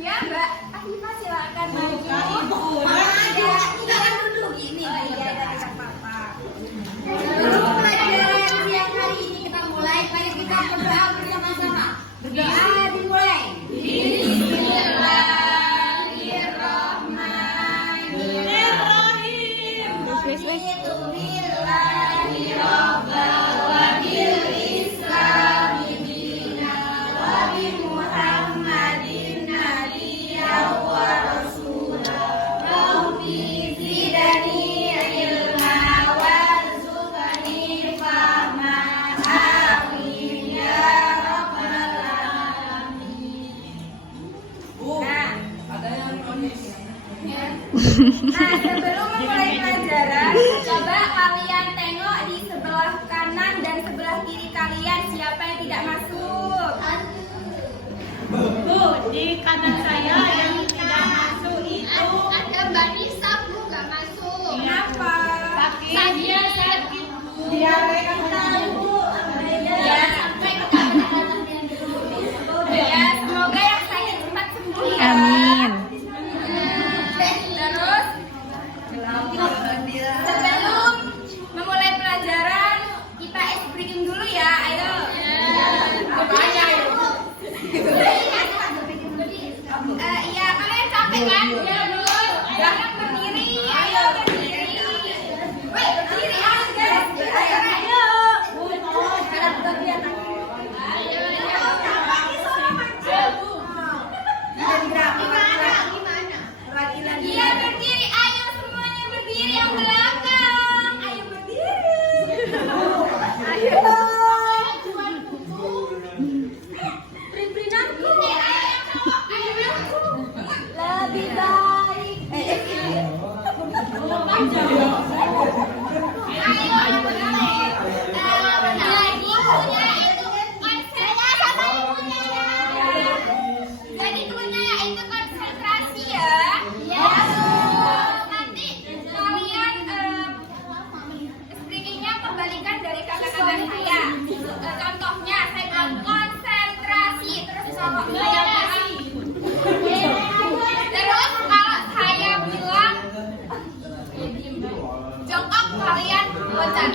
Ya Mbak, Afifah silakan maju. Kita duduk gini. Oh iya, dari Papa. Dulu pelajaran siang hari ini kita mulai. Mari kita berdoa bersama-sama. Berdoa dimulai. Bismillahirrahmanirrahim. Nah, sebelum memulai pelajaran, coba kalian tengok di sebelah kanan dan sebelah kiri kalian siapa yang tidak masuk. Bu, di kanan saya yang tidak masuk itu Ada Mbak Nisa, Bu, nggak masuk. Kenapa? Dia sakit, Bu. Dia rekan Bu. Ya, sampai ya, semoga yang sakit cepat sembuh ya. Amin. Terus, sebelum memulai pelajaran, kita ice breaking dulu ya. Ayo. Apanya itu? Iya, kalian capek kan? Ya, terus. Jangan berdiri. Ayo berdiri. Woi, berdiri aja, guys. Ayo. Iya berdiri, ayo semuanya berdiri yang belakang. Ayo berdiri. Ayo. Prin-prinanku. Lebih baik. Ayo berdiri. Lagi punya itu konsentrasi sama ibunya ya. Jadi punya itu konsentrasi ya. Ya. Nanti kalian speakingnya kembalikan dari kata-kata saya. Contohnya saya bilang konsentrasi, terus kalau saya bilang jongkok, kalian loncat.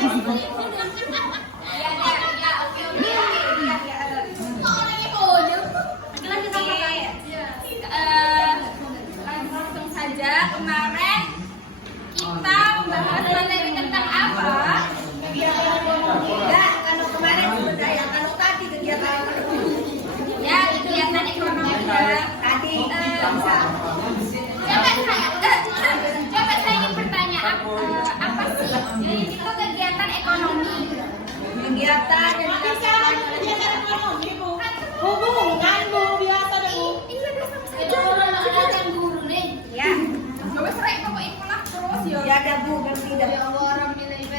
Langsung saja, kemarin kita membahas materi tentang apa? Ya, kalau kemarin sudah ya, kalau tadi kegiatan ya, kegiatan ekonomi tadi coba saya ingin bertanya apa sih itu kegiatan ekonomi? Kegiatan yang dilakukan kegiatan ekonomi Bu. Hubungan Bu biasa deh Bu. iya biasa saja kegiatan guru nih ya. Coba serai pokok ikulah terus ya. Ya ada Bu, berarti dah. Ya orang milih Bu.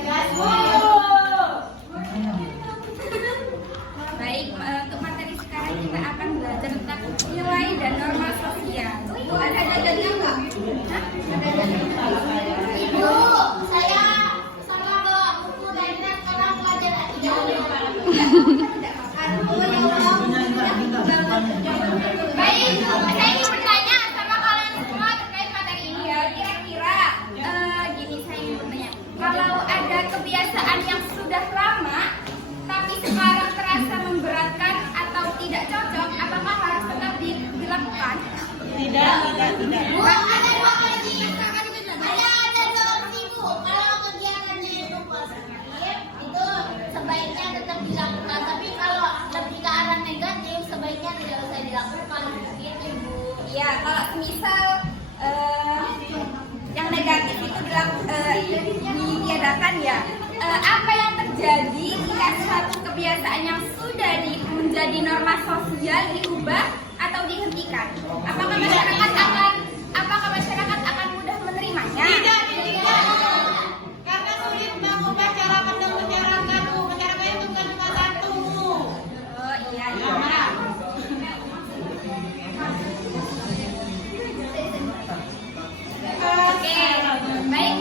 Baik, untuk materi sekarang kita akan belajar tentang nilai dan norma sosial. Bu, ada jajannya enggak? Hah? Ada jajannya? Ibu, saya sama bawa buku dan sekarang pelajaran tidak makan. Oh ya Allah. Baik, saya ingin bertanya sama kalian semua terkait materi ini ya. Kira-kira gini saya ingin bertanya. Kalau ada kebiasaan yang sudah lama tapi sekarang terasa memberatkan atau tidak cocok, apakah harus tetap dilakukan? Tidak. Bu, ada dua opsi. Ada dua opsi Bu. Kalau kegiatannya itu positif, itu sebaiknya tetap dilakukan. Tapi kalau lebih ke arah negatif, sebaiknya tidak usah dilakukan. Gitu Bu. Iya, kalau misal yang negatif itu ditiadakan ya. Apa yang terjadi jika suatu kebiasaan yang sudah menjadi norma sosial diubah atau dihentikan? Apakah masyarakat akan mudah menerimanya? Tidak. Karena sulit mengubah cara pandang masyarakat Bu. Masyarakat itu bukan cuma satu Bu. Oh iya. Oke, baik.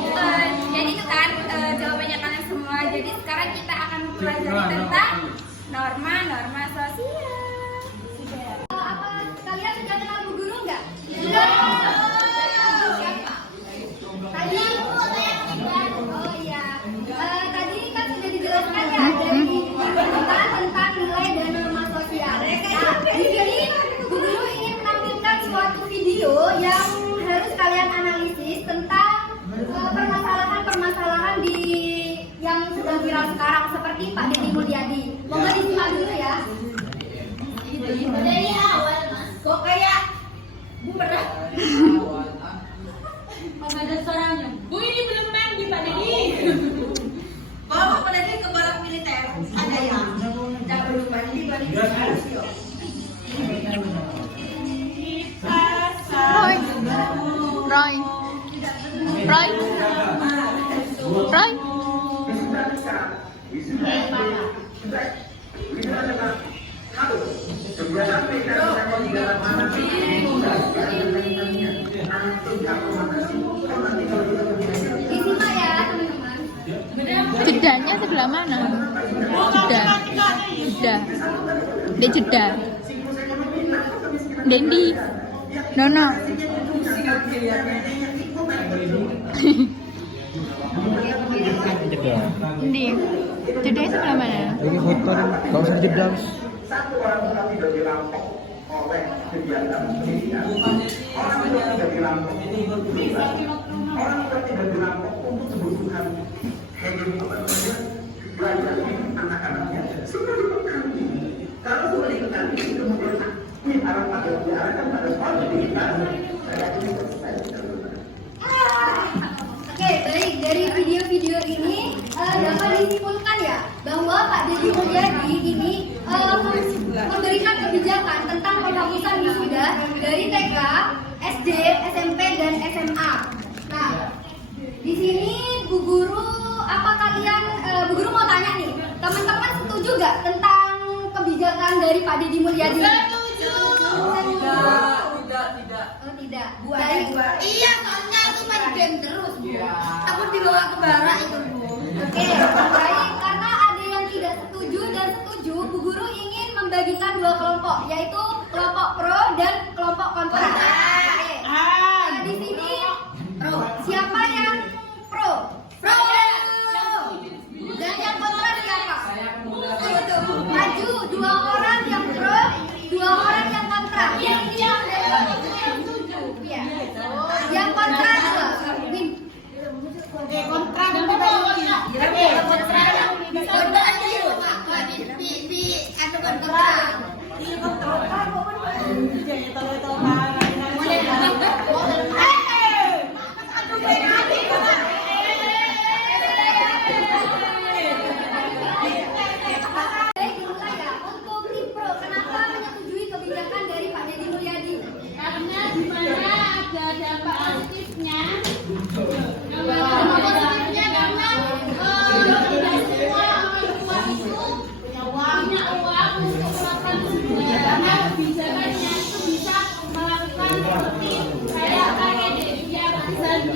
Jadi itu kan jawabannya kalian semua. Jadi sekarang kita akan mempelajari tentang norma sosial. Apa kalian sudah kenal Bu Guru nggak? Sudah. Siapa? Tadi Oh iya. Tadi kan sudah dijelaskan ya dari tentang nilai dan norma sosial. Nah, di sini Bu Guru ingin menampilkan suatu video yang harus kalian analisis tentang permasalahan yang sedang viral sekarang seperti Pak Deddy Mulyadi. Moga disimak dulu ya. Dari awal Mas. Kok kayak bumerang? Ada suaranya. Bu ini belum mandi Pak Dedi. Bawa Pak Deddy ke barang militer. Ada ya? Jangan belum mandi harus yuk. Roy. Disimak ya teman-teman. Jedanya sebelah mana? Jeda. Dia jeda. Dendi. Nono. Di. Jedanya sebelah mana? Ini foto nggak usah jeda. Satu orang tetapi tidak dirampok oleh kegiatan pendidikan. Orang tua tidak dirampok untuk kehidupan. Orang tua tidak dirampok untuk kebutuhan belajar anak-anaknya. Sudah dibekali. Kalau sudah dibekali, kemudian diarahkan pada sekolah pendidikan. Saya ini Oke, baik. Dari video-video ini dapat disimpulkan ya bahwa Pak Deddy Mulyadi ini memberikan kebijakan tentang penghapusan wisuda dari TK, SD, SMP, dan SMA. Nah, di sini Bu Guru, Bu Guru mau tanya nih, teman-teman setuju gak tentang kebijakan dari Pak Deddy Mulyadi? Setuju. Tidak. Oh, tidak. Baik. Iya, soalnya aku main game terus Bu. Aku dibawa ke barak itu Bu. Oke, baik. Karena ada yang tidak setuju dan setuju, Bu Guru ingin membagikan dua kelompok, yaitu kelompok pro dan kelompok kontra. Oke. Nah, di sini pro. Siapa yang pro? Pro.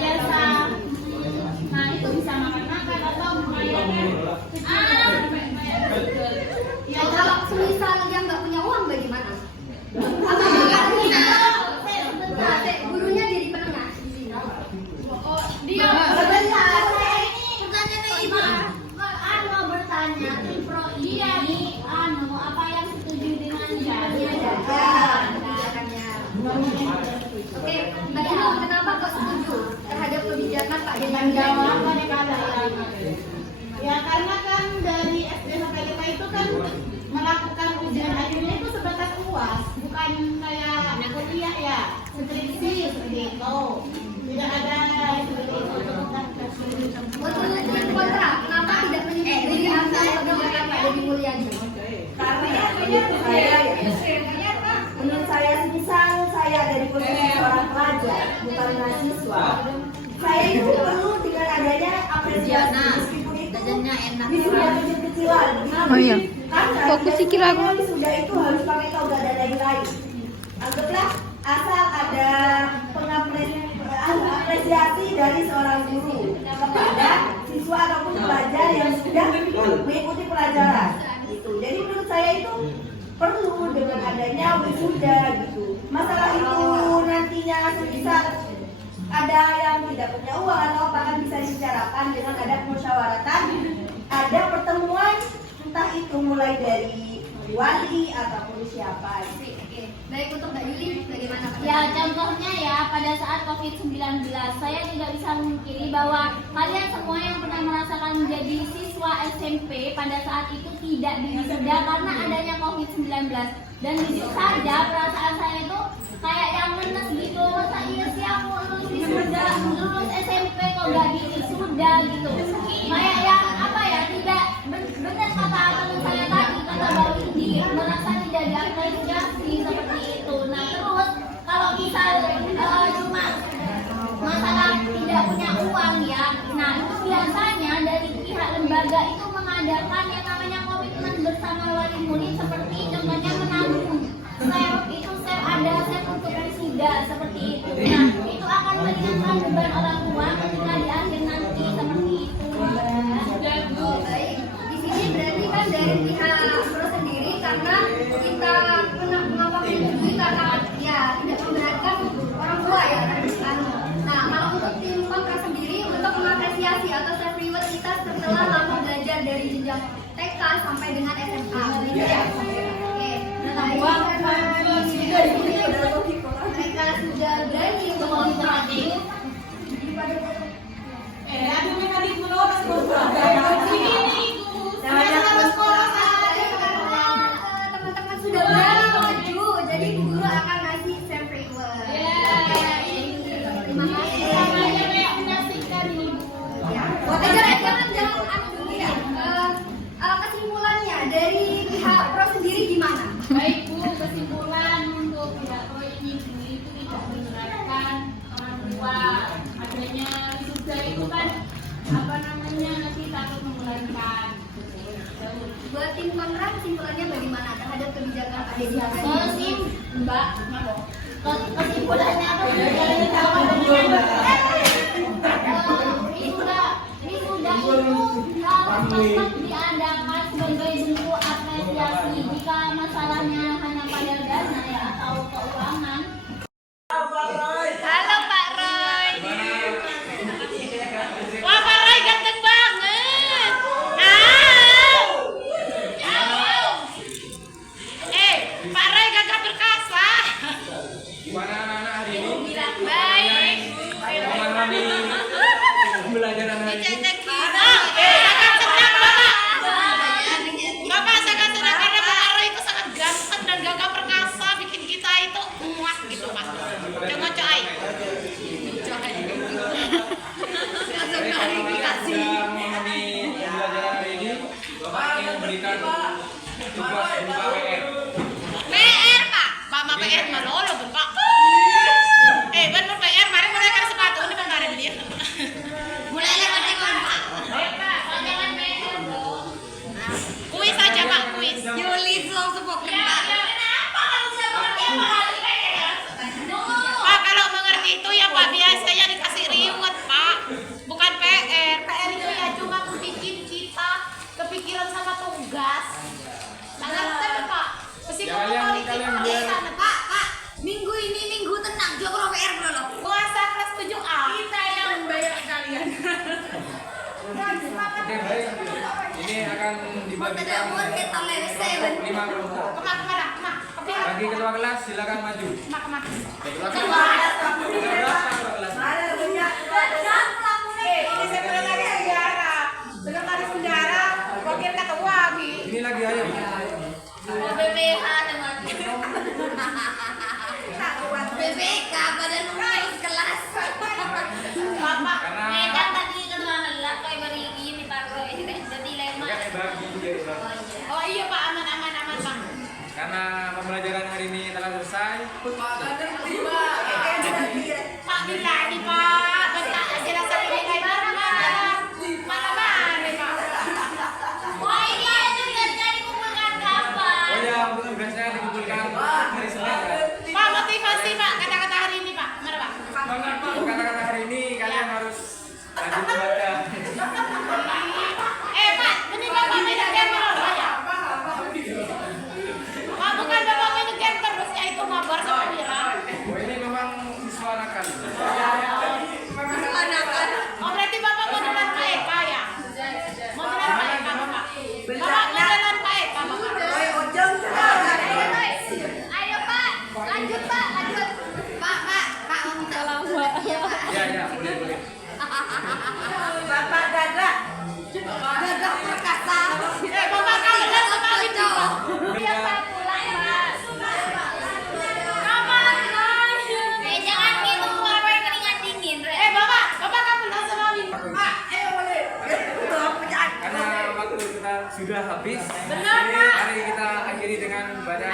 biasa. Nah itu bisa makan-makan atau kayaknya Ya kalau semisal yang nggak punya uang bagaimana? Apa sebentar, gurunya jadi penengah. dia sebentar saya ini pertanyaannya ibu anu bertanya tim pro ini anu apa yang setuju dengan Kebijakannya. Oke, Mbak Inu, kenapa kok setuju terhadap kebijakan Pak Dewan jawab mereka ada ya karena kan dari SD sampai SMA itu kan melakukan ujian akhirnya itu sebatas UAS, bukan kayak kuliah ya, skripsi seperti itu. Tidak ada seperti itu. Untuk kontra, kenapa tidak menyetujui hasil kebijakan Pak Deddy Mulyadi? Karena menurut saya semisal saya dari posisi seorang pelajar bukan mahasiswa, saya itu perlu dengan adanya apresiasi meskipun itu wisuda kecil-kecilan. Oh iya. Karena Fokus sikil aku. wisuda itu harus pakai toga dan lain-lain. Anggaplah asal ada apresiasi dari seorang guru kepada siswa ataupun pelajar yang sudah mengikuti pelajaran. Gitu. Jadi menurut saya itu perlu dengan adanya wisuda gitu. Masalah itu nantinya semisal ada yang tidak punya uang atau apa kan bisa dibicarakan dengan ada musyawaratan, ada pertemuan entah itu mulai dari wali ataupun siapa. Oke, baik untuk Mbak Yuli, bagaimana? ya contohnya ya pada saat COVID-19 saya tidak bisa memungkiri bahwa kalian semua yang pernah merasakan menjadi siswa SMP pada saat itu tidak diwisuda karena adanya COVID-19 dan jujur saja perasaan saya itu kayak yang menes gitu, masa iya sih aku lulus SMP kok gak diwisuda gitu, kayak yang apa ya, tidak benar kata teman saya tadi, kata Mbak Windy, merasa tidak diapresiasi seperti itu. Nah terus kalau misal cuma masalah tidak punya uang ya, nah itu biasanya dari pihak lembaga itu mengadakan yang namanya komitmen bersama wali murid seperti contohnya menabung share ada share untuk wisuda seperti itu. Nah itu akan meringankan beban orang tua ketika di akhir nanti seperti itu. Oh, baik. Di sini berarti kan dari pihak pro sendiri karena kita mengapa menyetujui karena ya tidak memberatkan orang tua ya. Nah kalau untuk tim kontra sendiri untuk mengapresiasi atau self reward kita setelah lama belajar dari jenjang TK sampai dengan SMA. Begitu ya. Oke. Mereka sudah berani untuk mengikuti. Aduh mereka di pulau ini Teman-teman sudah berani maju, jadi guru akan ngasih self reward. Terima kasih. Jangan dulu ya. Kesimpulannya dari pihak pro sendiri gimana? Baik Bu, kesimpulan untuk pihak pro ini itu tidak menerapkan orang tua adanya wisuda itu kan apa namanya nanti takut memulaikan. Buat tim kontra kesimpulannya bagaimana terhadap kebijakan Pak Deddy Mulyadi? Sih Mbak, kesimpulannya apa? Wisuda itu harus tetap diadakan sebagai bentuk apresiasi jika masalahnya hanya pada dana ya atau keuangan. Halo Pak Roy. wah Pak Roy ganteng banget. Pak Roy gagah perkasa. Gimana anak-anak hari ini? Baik. akan dibagikan kelompok 5 kelompok. Bagi ketua kelas silakan maju. Ketua kelas. Mana punya? Ini sekretaris sejarah. Sekretaris sejarah, wakil ketua, Bi. Ini lagi ayo. BPH teman. BPK pada nulis kelas. Bapak. Karena Medan tadi ketua kelas kayak bari ini Pak jadi lemah. kan bagi jadi bagi. Oh iya Pak, aman, Pak. Karena pembelajaran hari ini telah selesai. Pak Biladi, Pak. Bentar, jelaskan ini kayak mana? Mana, Pak? Oh iya itu tugasnya dikumpulkan kapan? Oh ya, untuk tugasnya dikumpulkan hari Senin ya. Pak, motivasi, Pak. Kata-kata hari ini, Pak. Mana, Pak? Kata-kata hari ini kalian harus lanjut membaca. Pak, ini Bapak minum camper ya? Pak, bukan Bapak minum camper, terusnya itu mabar sama Mira. Oh ini memang siswa nakal. Oh, berarti Bapak modelan Pak Eka ya? Modelan Pak Eka, Bapak. Bapak modelan Pak Eka, Bapak. Oi, ojong sudah. Ayo Pak, lanjut Pak, lanjut. Pak mau minta lama. Iya Pak. Ya, boleh. Bapak Gagak. Gagak perkasa. Bapak kalian sama Windy, Pak. Iya Pak, pulang Pak. Kapan? Jangan gitu, apa yang keringat dingin. Bapak kamu sama Windy. Pak, ayo boleh. Karena waktu kita sudah habis. Benar, Pak. Mari kita akhiri dengan baca